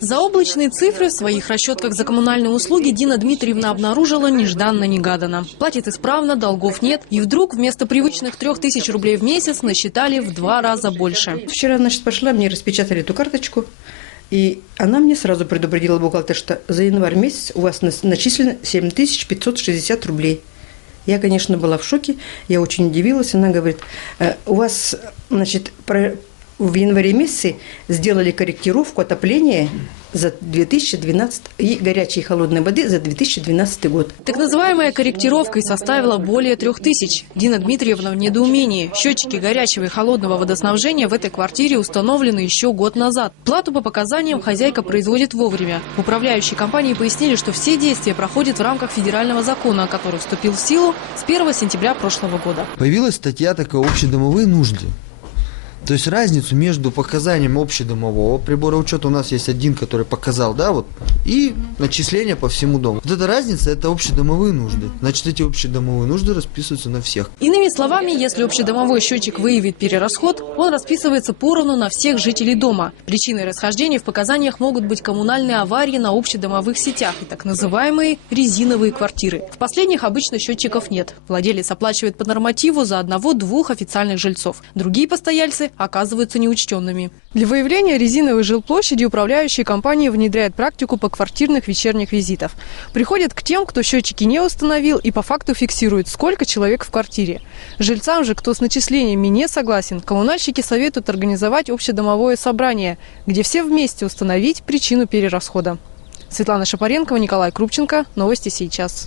Заоблачные цифры в своих расчетках за коммунальные услуги Дина Дмитриевна обнаружила нежданно-негаданно. Платит исправно, долгов нет. И вдруг вместо привычных трех тысяч рублей в месяц насчитали в два раза больше. Вчера, значит, пошла, мне распечатали эту карточку, и она мне сразу предупредила бухгалтер, что за январь месяц у вас начислено 7560 рублей. Я, конечно, была в шоке, я очень удивилась. Она говорит, «Э, у вас, значит, в январе месяце сделали корректировку отопления за 2012 и горячей и холодной воды за 2012 год. Так называемая корректировка и составила более трех тысяч. Дина Дмитриевна в недоумении. Счетчики горячего и холодного водоснабжения в этой квартире установлены еще год назад. Плату по показаниям хозяйка производит вовремя. В управляющей компании пояснили, что все действия проходят в рамках федерального закона, который вступил в силу с 1 сентября прошлого года. Появилась статья такая «Общедомовые нужды». То есть разницу между показанием общедомового прибора учета у нас есть один, который показал, да, вот, и начисление по всему дому. Вот эта разница – это общедомовые нужды. Значит, эти общедомовые нужды расписываются на всех. Иными словами, если общедомовой счетчик выявит перерасход, он расписывается поровну на всех жителей дома. Причиной расхождения в показаниях могут быть коммунальные аварии на общедомовых сетях и так называемые резиновые квартиры. В последних обычно счетчиков нет. Владелец оплачивает по нормативу за одного-двух официальных жильцов. Другие постояльцы оказываются неучтенными. Для выявления резиновой жилплощади управляющие компании внедряют практику поквартирных вечерних визитов. Приходят к тем, кто счетчики не установил и по факту фиксирует, сколько человек в квартире. Жильцам же, кто с начислениями не согласен, коммунальщики советуют организовать общедомовое собрание, где все вместе установить причину перерасхода. Светлана Шапаренкова, Николай Крупченко. Новости сейчас.